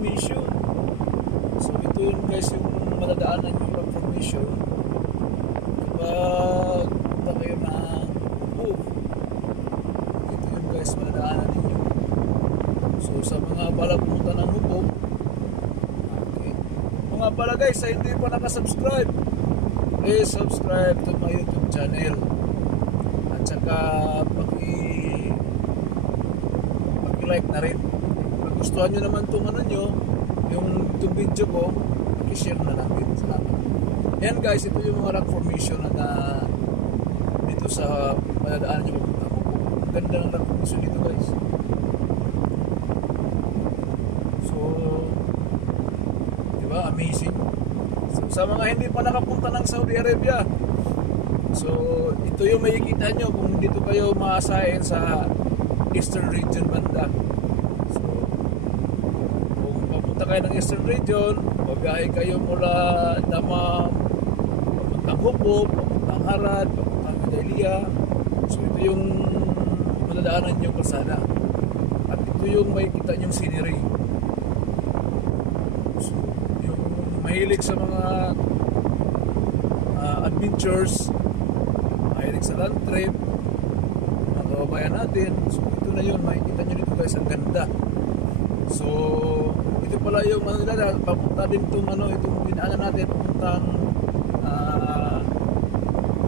formation. So ito yun guys yung madadaanan yung rock formation kapag punta kayo ng Hupov. Ito yun guys madadaanan ninyo. So sa mga bala pumunta ng Hupov, okay. Mga bala guys sa hindi pa nakasubscribe, please subscribe to my YouTube channel. At saka paki-like na rin. Kung gustuhan nyo naman itong ano nyo, yung video ko, paki-share na lang din. Salamat. Yan guys, ito yung mga rock formation na dito sa madadaan nyo pupunta ko. Ang ganda ng rock formation dito guys. So, diba? Amazing. So, sa mga hindi pa nakapunta ng Saudi Arabia, so ito yung makikita nyo kung dito kayo maasahin sa Eastern Region banda. So kung papunta kayo ng Eastern Region, babiyahe kayo mula Damam papuntang Hupov, papuntang Harad, papuntang Hidayliya. So ito yung madadaanan nyo kalsada at ito yung makikita nyong scenery. So yung mahilig sa mga adventures, mahilig sa land trip, mga kababayan natin. So ito na yun, makikita nyo dito guys, ang ganda. So ito pala yung ano nila, papunta din itong itong dinaanan natin, papuntang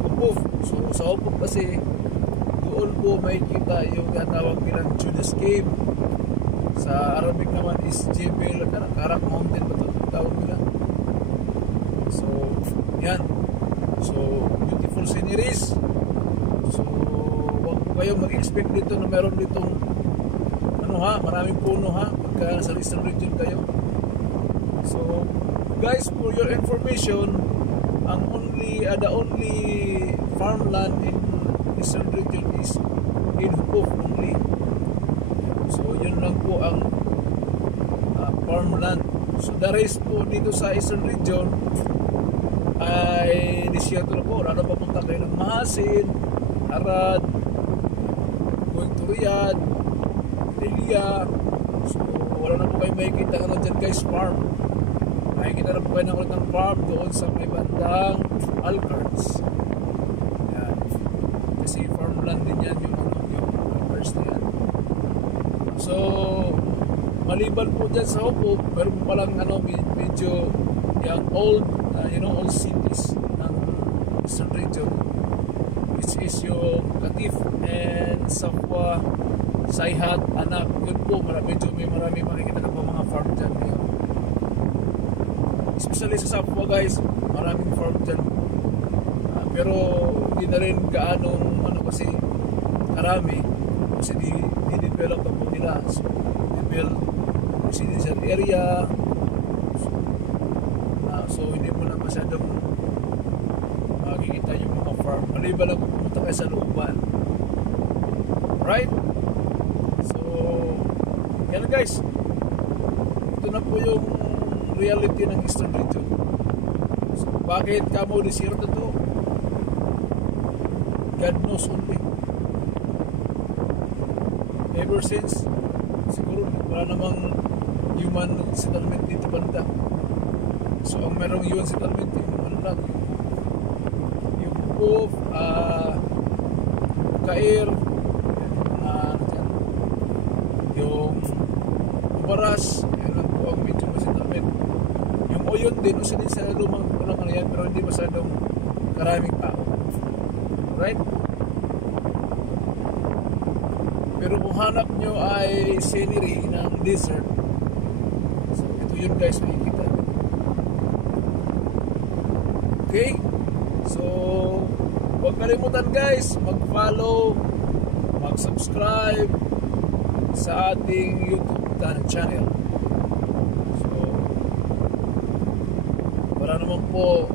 Hupov. So sa Hupov kasi doon po makikita yung tinatawag nilang Judas Cave. Sa Arabic naman is Jebel Karak Mountain ba ito tawag nila. So yan. So beautiful sceneries. So huwag po kayo mag-expect dito na meron ditong maraming puno pagka nasa Eastern Region kayo. So guys, for your information, the only farmland in Eastern Region is in Hupov only. So yun lang po ang farmland. So the rest po dito sa Eastern Region ay desierto na po. Lalo papunta kayo ng Mahasin, Harad, going to Riyadh, Hidayliya. So wala na po kayo makikita dyan guys, farm. Makikita na po kayo ng farm doon sa may bandang Alcards. Yan. Kasi farmland din yan yung Alcards na yan. So maliban po dyan sa Hupov, meron po palang medyo yung old cities ng Eastern Region, which is yung Qatif and Safwa, Sayhat, Anak. Yun po, medyo may marami makikita na po mga farm dyan ngayon. Especially sa Safwa guys, maraming farm dyan. Pero hindi na rin gaanong kasi karami kasi di-develop na po nila. So build residential area, so hindi mo na masyadong makikita yung mga farm. Maliban lang kung pumunta kayo sa looban, right? So yan guys, ito na po yung reality ng Eastern Region. So bakit kamo desierto to? God knows only. Ever since siguro wala namang human settlement dito banda. So ang merong human settlement yung lang yung Hupov, Kair, yung Baras, yun lang po ang medyo settlement. Yung Oyon din, usa din sa lumang yan, pero hindi masyadong karaming tao, right? Pero kung hanap nyo ay scenery ng desert, so ito yun guys, makikita. Okay? So huwag kalimutan guys, mag-follow, mag-subscribe sa ating YouTube channel. So para naman po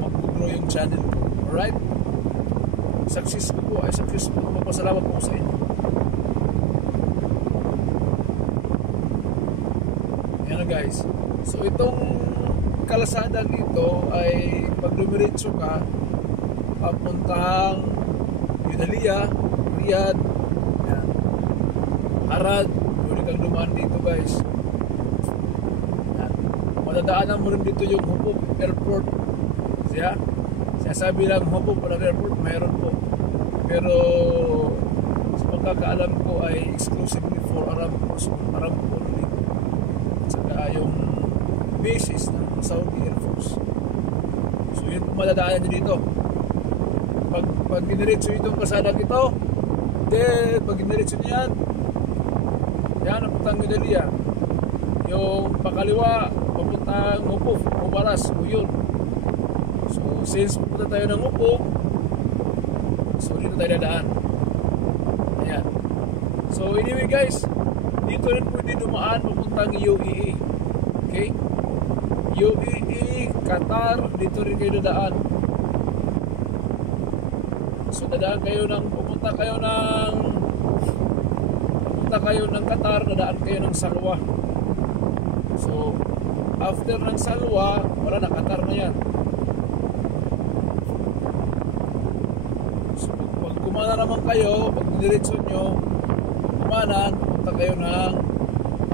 mag-grow yung channel ko. Alright? Successful po. Magpasalamat po sa inyo. Guys, so itong kalsada dito ay pag dumiretso ka papuntang Hidayliya, Riyadh, yan, Harad, pwede kang dumaan dito guys. madadaanan mo rin dito yung Hupok Airport. Sabi lang Hupok Airport, mayroon po. Pero sa pagkakaalam ko ay exclusively for Aramco only. At saka yung basis ng Saudi Air Force. So yun po madadaanan nyo dito. Pag diniretso itong kasadang ito, then pag diniretso nyo yan ang putang medalya. Yung pakaliwa, papuntang Hupok, Ubaras, o yun. So since pupunta tayo ng Hupok, so dito tayo dadaan. Ayan. So anyway guys, dito rin pwede dumaan papuntang UAE. Okay? UAE, Qatar, dito rin kayo dadaan. So dadaan kayo pupunta kayo ng Qatar, dadaan kayo ng Salwa. So after ng Salwa, wala na, Qatar na yan. So pag kumana naman kayo, pag diretso nyo kumanan, pupunta kayo ng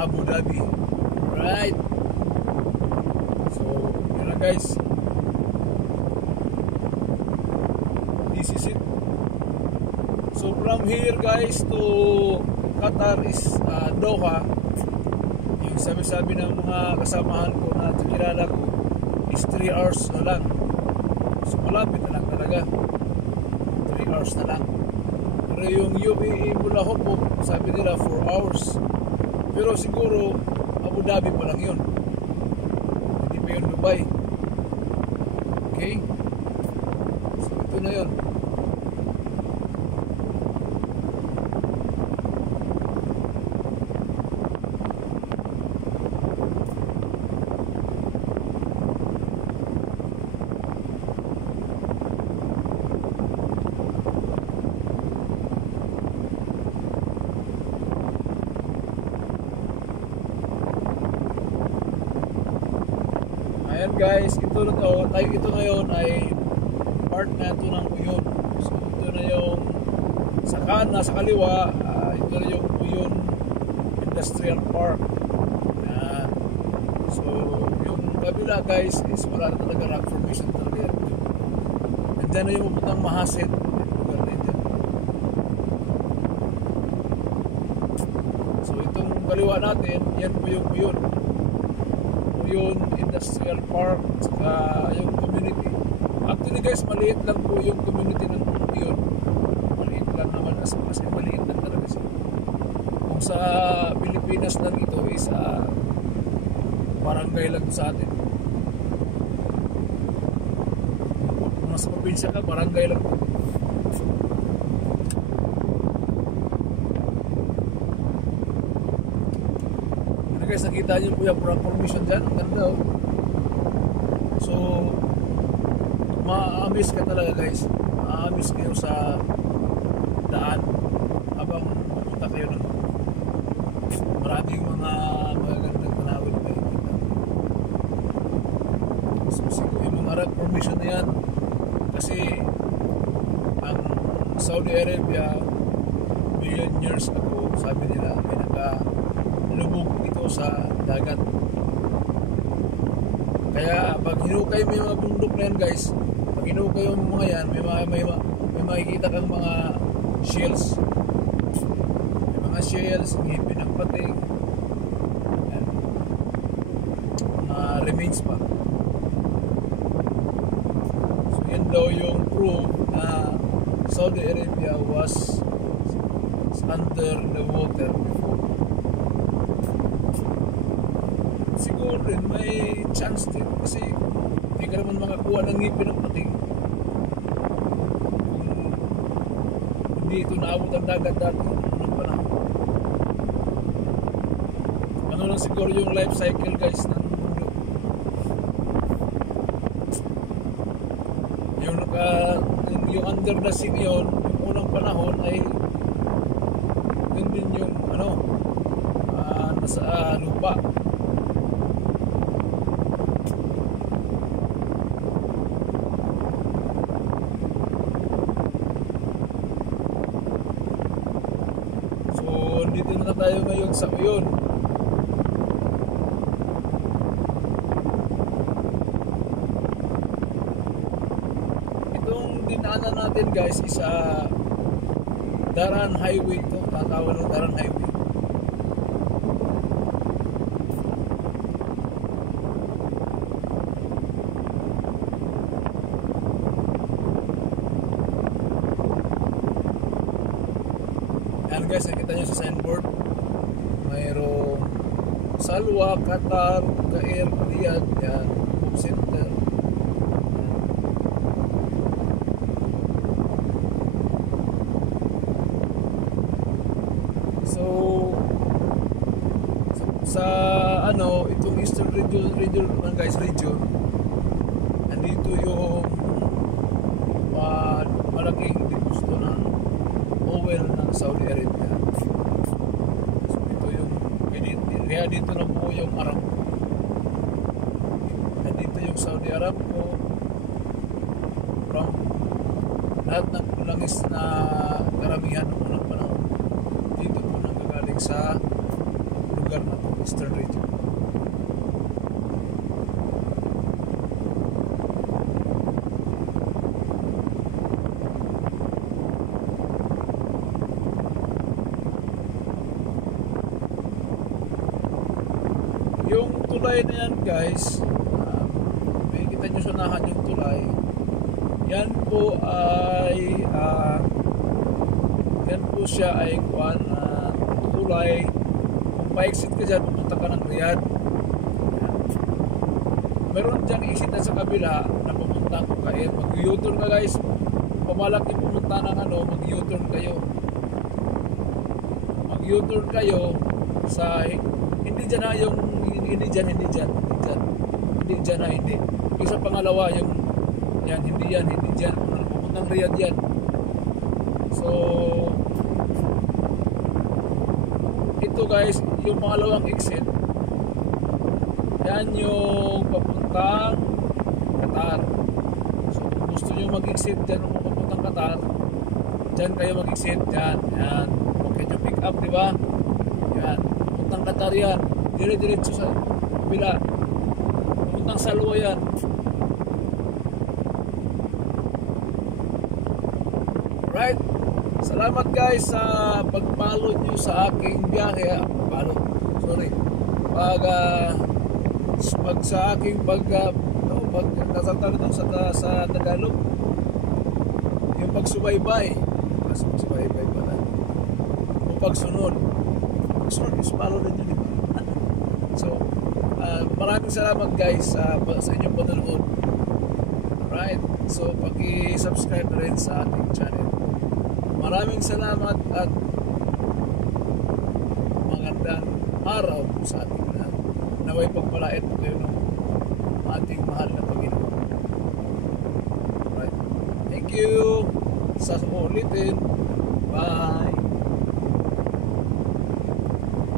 Abu Dhabi. Right? So yun na guys, this is it. So from here guys to Qatar is Doha. Yung sabi-sabi ng mga kasamahan ko na kilala ko is 3 hours na lang. So malapit na lang talaga, 3 hours na lang. Pero yung UAE mula Hupok, sabi nila 4 hours. Pero siguro Abu Dhabi pa lang yun, hindi pa yun Dubai. Okay, so ito na yun. Ayan guys, ito ngayon ay part na ito ng Uyon. So ito na yung sa kanan, sa kaliwa, ito na yung Uyon Industrial Park. Ayan. So yung kabila guys is wala na talaga rock formation talaga. Nandiyan na yung pupuntang Mahasin. Lugar na dyan. So itong kaliwa natin, yan po yung Uyon. Uyon Industrial Park, saka yung community. Actually guys, maliit lang po yung community ng Uyon. Maliit lang naman, kasi maliit lang talaga siya. Kung sa Pilipinas lang ito is barangay lang sa atin. Kung nasa probinsya ka, barangay lang. Guys, nakita niyo po yung formation dyan, ang ganda oh. So ma-amaze ka talaga guys, ma-amaze kayo sa daan habang pupunta kayo ng maraming mga magagandang tanawin kayo kita. So siguro yung mga rock formation na yan, kasi ang Saudi Arabia million years ago, sabi nila may lubog ito sa dagat. Kaya pag hinukay mo yung mga bundok na yan guys, pag hinukay yung mga yan, may makikita kang mga shells. May mga shells, ngipin ng pating, yan, mga remains pa. So yan daw yung proof na Saudi Arabia was under the water before. Siguro rin may chance din kasi hindi ka naman makakuha ng ngipin ng pating kung hindi ito naabot ang dagat dati ng panahon. Ano lang siguro yung life cycle guys ng mundo. Yung under the sea yun, yung unang panahon ay yun din yung nasa lupa. Dito na tayo ngayon sa Uyon. dinaanan natin guys is Daran Highway to. Tatawag ng Daran Highway. Ayan guys, nakita nyo sa signboard. Mayroong Salwa, Qatar, Cair, Riyadh, yan, Home Center. So sa itong Eastern region guys, andito yung malaking gusto ng oil ng Saudi Arabia. So ito yung kaya dito na po yung Aramco. Nandito yung Saudi Aramco from lahat ng langis na karamihan ng unang panahon. Dito po nanggagaling sa lugar na po, Eastern region. Yung tulay na yan guys, may kita nyo sa nahan yung tulay. Yan po ay yan po siya ay tulay. Kung pa-exit ka dyan, pupunta ka ng Riyadh. Meron dyan exit na sa kabila na pupunta ko kayo. Mag-U-turn ka guys. Pamalaki pumunta ng mag-U-turn kayo. Mag-U-turn kayo sa hindi dyan na yung hindi dyan isa pangalawa yung yan, hindi dyan pupuntang Riyadh yan. So ito guys, yung pangalawang exit yan yung papuntang Qatar. So kung gusto nyo mag-exit dyan kung papuntang Qatar, dyan kayo mag-exit yan, okay nyo pick up, diba? Yan, papuntang Qatar yan, dire-diretso sa kabila, papuntang Salwa yan. Right, salamat guys sa pag-follow nyo sa aking biyahe. Sa aking sa Tagalog, yung pagsubaybay pala o pagsunod is follow din yun, diba? So maraming salamat guys sa inyong panonood. Alright, so paki-subscribe na rin sa ating channel. Maraming salamat at magandang araw sa ating lahat. Naway pagpalait po kayo ng ating mahal na Panginoon. Alright, thank you sa ulitin. Bye.